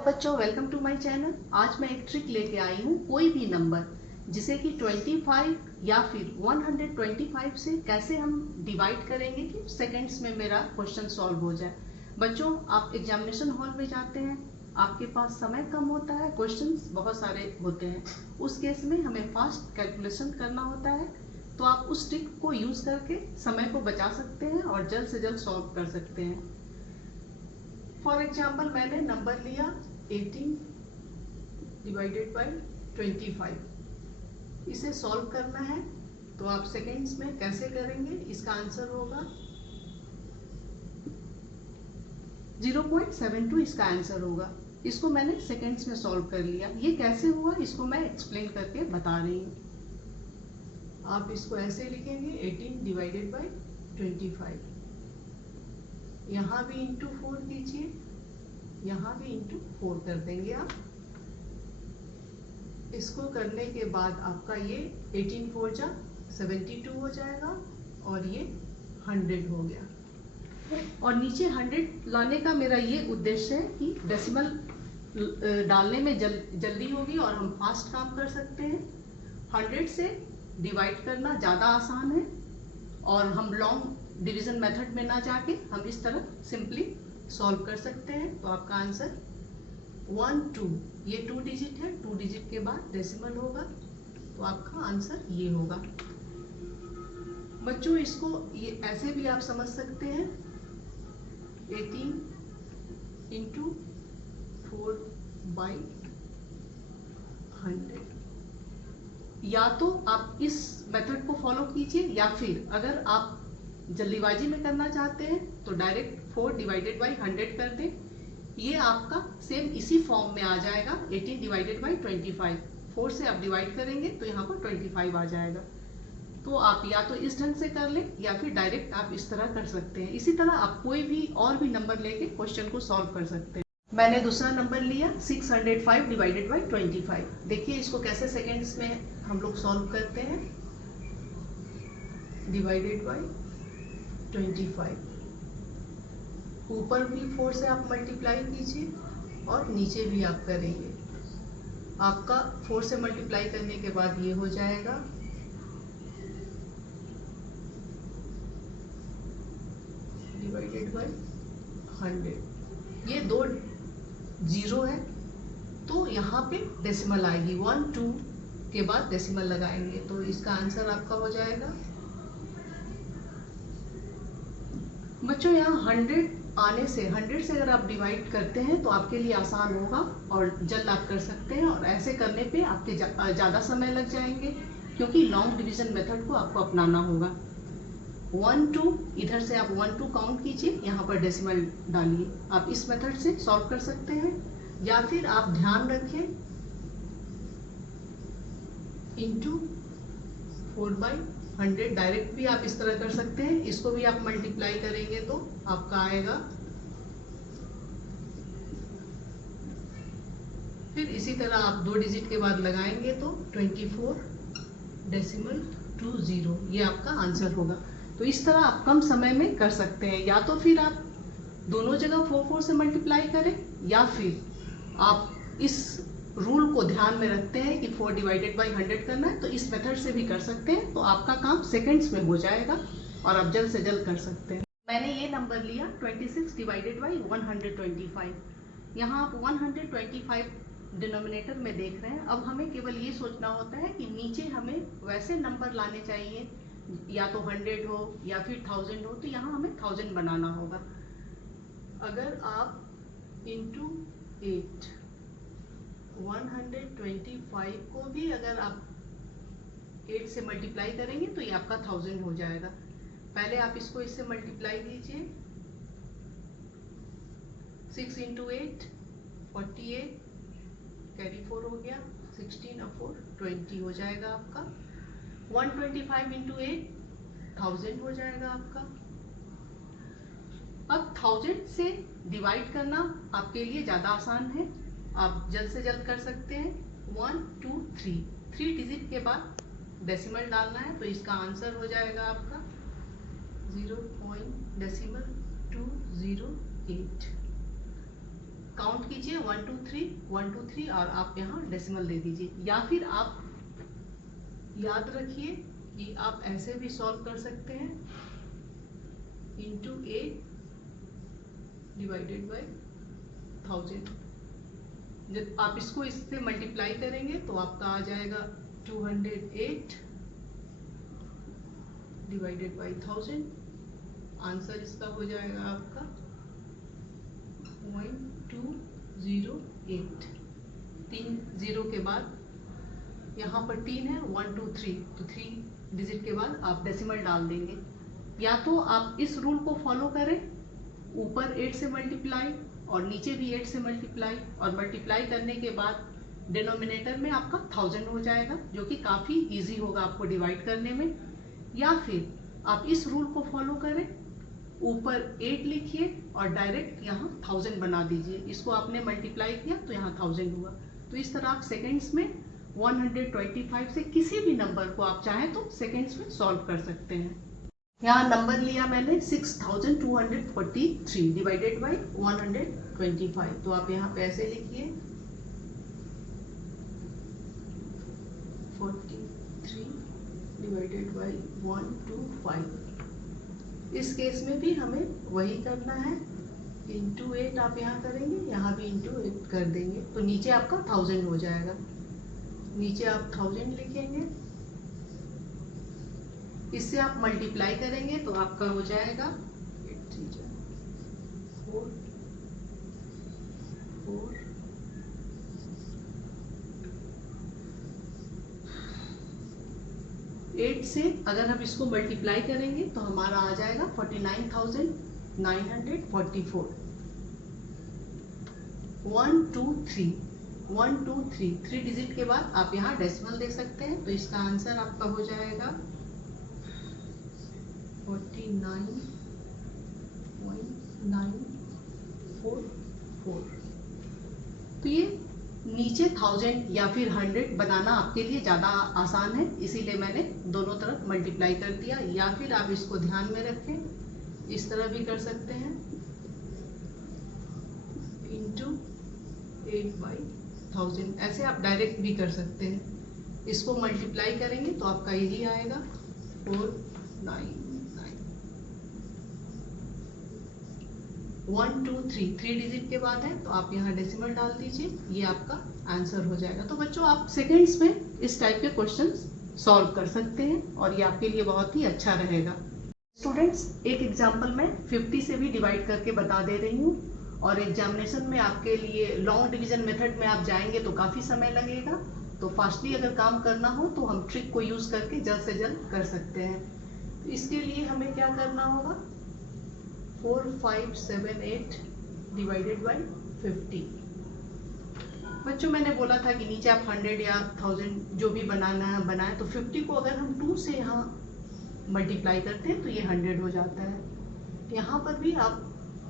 बच्चों, welcome to my channel. आज मैं एक ट्रिक लेके आई हूँ। कोई भी नंबर जिसे कि 25 या फिर 125 से कैसे हम डिवाइड करेंगे कि सेकंड्स में मेरा क्वेश्चन सॉल्व हो जाए। बच्चों, आप एग्जामिनेशन हॉल में जाते हैं, आपके पास समय कम होता है, क्वेश्चंस बहुत सारे होते हैं। उस केस में हमें फास्ट कैलकुलेशन करना होता है, तो आप उस ट्रिक को यूज करके समय को बचा सकते हैं और जल्द से जल्द सॉल्व कर सकते हैं। फॉर एग्जाम्पल, मैंने नंबर लिया 18 डिवाइडेड बाई 25। इसे सॉल्व करना है, तो आप सेकेंड्स में कैसे करेंगे? इसका आंसर होगा 0.72। इसका आंसर होगा। इसको मैंने सेकेंड्स में सॉल्व कर लिया। ये कैसे हुआ, इसको मैं एक्सप्लेन करके बता रही हूँ। आप इसको ऐसे लिखेंगे 18 डिवाइडेड बाई 25। यहाँ भी इंटू 4 कीजिए, यहाँ भी इंटू 4 कर देंगे आप। इसको करने के बाद आपका ये 18 4 जा 72 हो जाएगा और ये 100 हो गया। और नीचे 100 लाने का मेरा ये उद्देश्य है कि डेसिमल डालने में जल्दी होगी और हम फास्ट काम कर सकते हैं। 100 से डिवाइड करना ज़्यादा आसान है और हम लॉन्ग डिवीजन मेथड में ना जाके हम इस तरह सिंपली सॉल्व कर सकते हैं। तो आपका आंसर 1 2, ये 2 डिजिट है, 2 डिजिट के बाद डेसिमल होगा, तो आपका आंसर ये होगा। बच्चों, इसको ये ऐसे भी आप समझ सकते हैं 18 इंटू 4 बाई 100। या तो आप इस मेथड को फॉलो कीजिए, या फिर अगर आप जल्दीबाजी में करना चाहते हैं तो डायरेक्ट 4 डिवाइडेड बाई 100 कर दें। ये आपका सेम इसी फॉर्म में आ जाएगा। 18 डिवाइडेड बाई 25, 4 से आप डिवाइड करेंगे तो यहाँ पर 25 आ जाएगा। तो आप या तो इस ढंग से कर लें या फिर डायरेक्ट आप इस तरह कर सकते हैं। इसी तरह आप कोई भी और भी नंबर लेके क्वेश्चन को सॉल्व कर सकते हैं। मैंने दूसरा नंबर लिया 605 डिवाइडेड बाई 25। देखिए इसको कैसे सेकेंड्स में हम लोग सॉल्व करते हैं। डिवाइडेड बाई 25, ऊपर भी 4 से आप मल्टीप्लाई कीजिए और नीचे भी आप करेंगे। आपका 4 से मल्टीप्लाई करने के बाद ये हो जाएगा डिवाइडेड बाई 100। ये 2 जीरो है, तो यहाँ पे डेसिमल आएगी। 1 2 के बाद डेसिमल लगाएंगे, तो इसका आंसर आपका हो जाएगा। बच्चों, यहाँ 100 आने से 100 से अगर आप डिवाइड करते हैं तो आपके लिए आसान होगा और जल्द आप कर सकते हैं। और ऐसे करने पे आपके ज़्यादा समय लग जाएंगे, क्योंकि लॉन्ग डिवीजन मेथड को आपको अपनाना होगा। 1 2, इधर से आप 1 2 काउंट कीजिए, यहाँ पर डेसिमल डालिए। आप इस मेथड से सॉल्व कर सकते हैं, या फिर आप ध्यान रखें इंटू 4 बाई 100 डायरेक्ट भी आप इस तरह कर सकते हैं। इसको भी आप मल्टीप्लाई करेंगे तो आपका आएगा। फिर इसी तरह आप 2 डिजिट के बाद लगाएंगे तो 24.20, ये आपका आंसर होगा। तो इस तरह आप कम समय में कर सकते हैं। या तो फिर आप दोनों जगह 4 4 से मल्टीप्लाई करें, या फिर आप इस रूल को ध्यान में रखते हैं कि 4 डिवाइडेड बाई 100 करना है, तो इस मेथड से भी कर सकते हैं। तो आपका काम सेकंड्स में हो जाएगा और आप जल्द से जल्द कर सकते हैं। मैंने ये नंबर लिया 26 डिवाइडेड बाई 125। यहाँ आप 125 डिनोमिनेटर में देख रहे हैं। अब हमें केवल ये सोचना होता है कि नीचे हमें वैसे नंबर लाने चाहिए, या तो 100 हो या फिर 1000 हो, तो यहाँ हमें 1000 बनाना होगा। अगर आप इंटू 8 125 को भी अगर आप 8 से मल्टीप्लाई करेंगे तो ये आपका 1000 हो जाएगा। पहले आप इसको इससे मल्टीप्लाई कीजिए। 6 इंटू 8 48, कैरी 4 हो गया, 16 और 4 20 हो जाएगा आपका। 125 इंटू 8 1000 हो जाएगा आपका। अब 1000 से डिवाइड करना आपके लिए ज़्यादा आसान है, आप जल्द से जल्द कर सकते हैं। 1 2 3 डिजिट के बाद डेसिमल डालना है, तो इसका आंसर हो जाएगा आपका 0.208। काउंट कीजिए 1 2 3 1 2 3 और आप यहाँ डेसिमल दे दीजिए, या फिर आप याद रखिए कि आप ऐसे भी सॉल्व कर सकते हैं, इंटू 8 डिवाइडेड बाय 1000। जब आप इसको इससे मल्टीप्लाई करेंगे तो आपका आ जाएगा 208 डिवाइडेड बाय 1000। आंसर इसका हो जाएगा आपका 0.208। 3 0 के बाद यहाँ पर 3 है, 1 2 3, तो 3 डिजिट के बाद आप डेसिमल डाल देंगे। या तो आप इस रूल को फॉलो करें, ऊपर 8 से मल्टीप्लाई और नीचे भी 8 से मल्टीप्लाई, और मल्टीप्लाई करने के बाद डिनोमिनेटर में आपका 1000 हो जाएगा, जो कि काफ़ी इजी होगा आपको डिवाइड करने में। या फिर आप इस रूल को फॉलो करें, ऊपर 8 लिखिए और डायरेक्ट यहाँ 1000 बना दीजिए। इसको आपने मल्टीप्लाई किया तो यहाँ 1000 हुआ। तो इस तरह आप सेकेंड्स में 125 से किसी भी नंबर को आप चाहें तो सेकेंड्स में सॉल्व कर सकते हैं। यहाँ नंबर लिया मैंने 6243 डिवाइडेड बाय 125, तो आप यहाँ पे ऐसे लिखिए 43 डिवाइडेड बाय 125। इस केस में भी हमें वही करना है, इंटू 8 आप यहाँ करेंगे, यहाँ भी इंटू 8 कर देंगे, तो नीचे आपका 1000 हो जाएगा। नीचे आप 1000 लिखेंगे, इससे आप मल्टीप्लाई करेंगे तो आपका हो जाएगा 8 3 4 4 8 से अगर हम इसको मल्टीप्लाई करेंगे तो हमारा आ जाएगा 49,944। 1 2 3 1 2 3 3 डिजिट के बाद आप यहाँ डेसिमल दे सकते हैं, तो इसका आंसर आपका हो जाएगा 49.944। तो ये नीचे 1000 या फिर 100 बनाना आपके लिए ज़्यादा आसान है, इसीलिए मैंने दोनों तरफ मल्टीप्लाई कर दिया। या फिर आप इसको ध्यान में रखें, इस तरह भी कर सकते हैं, इंटू 8/1000, ऐसे आप डायरेक्ट भी कर सकते हैं। इसको मल्टीप्लाई करेंगे तो आपका यही आएगा 499। 1 2 3 3 डिजिट के बाद है, तो आप यहाँ डेसिमल डाल दीजिए, ये आपका आंसर हो जाएगा। तो बच्चों आप सेकेंड्स में इस टाइप के क्वेश्चंस सॉल्व कर सकते हैं और ये आपके लिए बहुत ही अच्छा रहेगा। स्टूडेंट्स, एक एग्जांपल मैं 50 से भी डिवाइड करके बता दे रही हूँ, और एग्जामिनेशन में आपके लिए लॉन्ग डिवीजन मेथड में आप जाएंगे तो काफ़ी समय लगेगा, तो फास्टली अगर काम करना हो तो हम ट्रिक को यूज़ करके जल्द से जल्द कर सकते हैं। तो इसके लिए हमें क्या करना होगा, 4578 डिवाइडेड बाई 50। बच्चों मैंने बोला था कि नीचे आप 100 या 1000 जो भी बनाना है बनाए, तो 50 को अगर हम 2 से यहाँ मल्टीप्लाई करते हैं तो ये 100 हो जाता है। यहाँ पर भी आप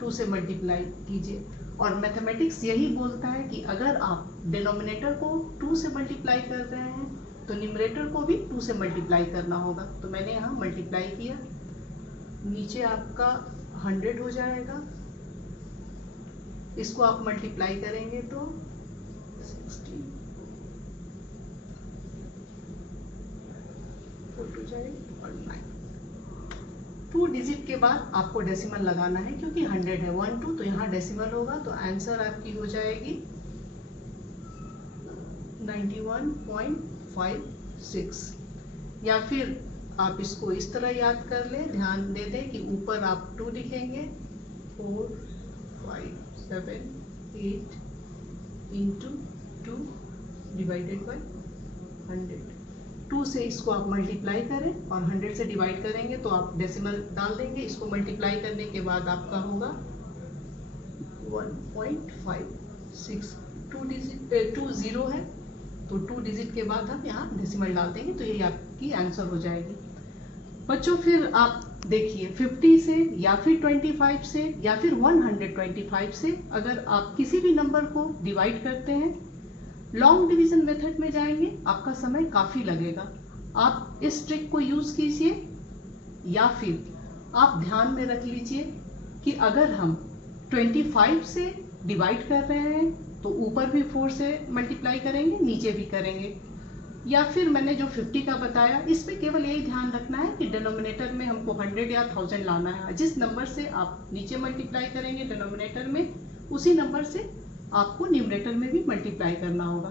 2 से मल्टीप्लाई कीजिए, और मैथमेटिक्स यही बोलता है कि अगर आप डिनोमिनेटर को 2 से मल्टीप्लाई कर रहे हैं तो न्यूमरेटर को भी 2 से मल्टीप्लाई करना होगा। तो मैंने यहाँ मल्टीप्लाई किया, नीचे आपका 100 हो जाएगा, इसको आप मल्टीप्लाई करेंगे तो 60 हो जाएगी और 9। 2 डिजिट के बाद आपको डेसिमल लगाना है, क्योंकि 100 है 1 2, तो यहाँ डेसिमल होगा, तो आंसर आपकी हो जाएगी 91.56। या फिर आप इसको इस तरह याद कर लें, ध्यान दे दें कि ऊपर आप 2 लिखेंगे, 4 5 7 8 इंटू 2 डिवाइडेड बाई 100। 2 से इसको आप मल्टीप्लाई करें और 100 से डिवाइड करेंगे तो आप डेसिमल डाल देंगे। इसको मल्टीप्लाई करने के बाद आपका होगा 1.56। 2 0 है, तो 2 डिजिट के बाद आप यहाँ डेसिमल डाल देंगे, तो यही आपकी आंसर हो जाएगी। बच्चों फिर आप देखिए 50 से या फिर 25 से या फिर 125 से अगर आप किसी भी नंबर को डिवाइड करते हैं, लॉन्ग डिवीजन मेथड में जाएंगे, आपका समय काफ़ी लगेगा। आप इस ट्रिक को यूज़ कीजिए, या फिर आप ध्यान में रख लीजिए कि अगर हम 25 से डिवाइड कर रहे हैं तो ऊपर भी 4 से मल्टीप्लाई करेंगे, नीचे भी करेंगे। या फिर मैंने जो 50 का बताया, इसमें केवल यही ध्यान रखना है कि डिनोमिनेटर में हमको 100 या 1000 लाना है। जिस नंबर से आप नीचे मल्टीप्लाई करेंगे डिनोमिनेटर में, उसी नंबर से आपको न्यूमरेटर में भी मल्टीप्लाई करना होगा।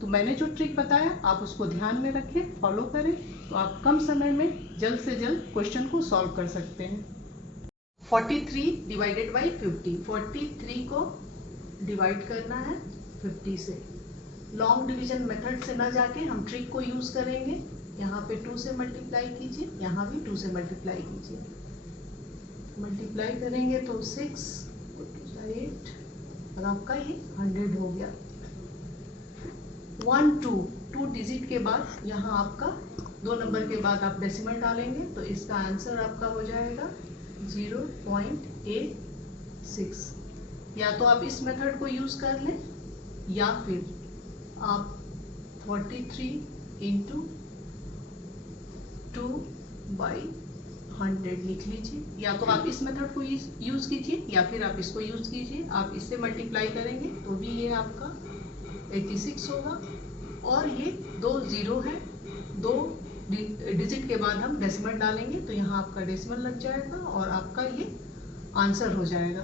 तो मैंने जो ट्रिक बताया आप उसको ध्यान में रखें, फॉलो करें, तो आप कम समय में जल्द से जल्द क्वेश्चन को सॉल्व कर सकते हैं। 43 डिवाइडेड बाई 50, 43 को डिवाइड करना है 50 से। लॉन्ग डिवीजन मेथड से ना जाके हम ट्रिक को यूज करेंगे। यहाँ पे 2 से मल्टीप्लाई कीजिए, यहाँ भी 2 से मल्टीप्लाई कीजिए। मल्टीप्लाई करेंगे तो 6 8 और आपका ये 100 हो गया। 1 2 डिजिट के बाद यहाँ आपका 2 नंबर के बाद आप डेसिमल डालेंगे तो इसका आंसर आपका हो जाएगा 0.86। या तो आप इस मेथड को यूज कर लें या फिर आप 43 इंटू 2/100 लिख लीजिए। या तो आप इस मेथड को यूज कीजिए या फिर आप इसको यूज कीजिए। आप इससे मल्टीप्लाई करेंगे तो भी ये आपका 86 होगा। और ये 2 0 है, 2 डिजिट के बाद हम डेसिमल डालेंगे तो यहाँ आपका डेसिमल लग जाएगा और आपका ये आंसर हो जाएगा।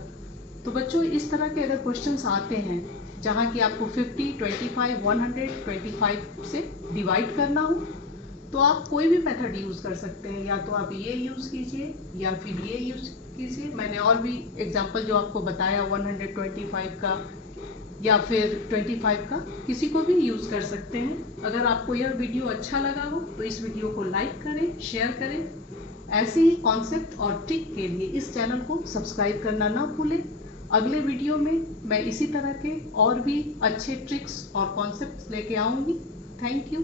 तो बच्चों, इस तरह के अगर क्वेश्चंस आते हैं जहाँ की आपको 50, 25, 125 से डिवाइड करना हो तो आप कोई भी मेथड यूज कर सकते हैं। या तो आप ये यूज कीजिए या फिर ये यूज कीजिए। मैंने और भी एग्जांपल जो आपको बताया 125 का या फिर 25 का, किसी को भी यूज कर सकते हैं। अगर आपको यह वीडियो अच्छा लगा हो तो इस वीडियो को लाइक करें, शेयर करें। ऐसे ही कॉन्सेप्ट और ट्रिक के लिए इस चैनल को सब्सक्राइब करना ना भूलें। अगले वीडियो में मैं इसी तरह के और भी अच्छे ट्रिक्स और कॉन्सेप्ट्स लेके आऊँगी। Thank you.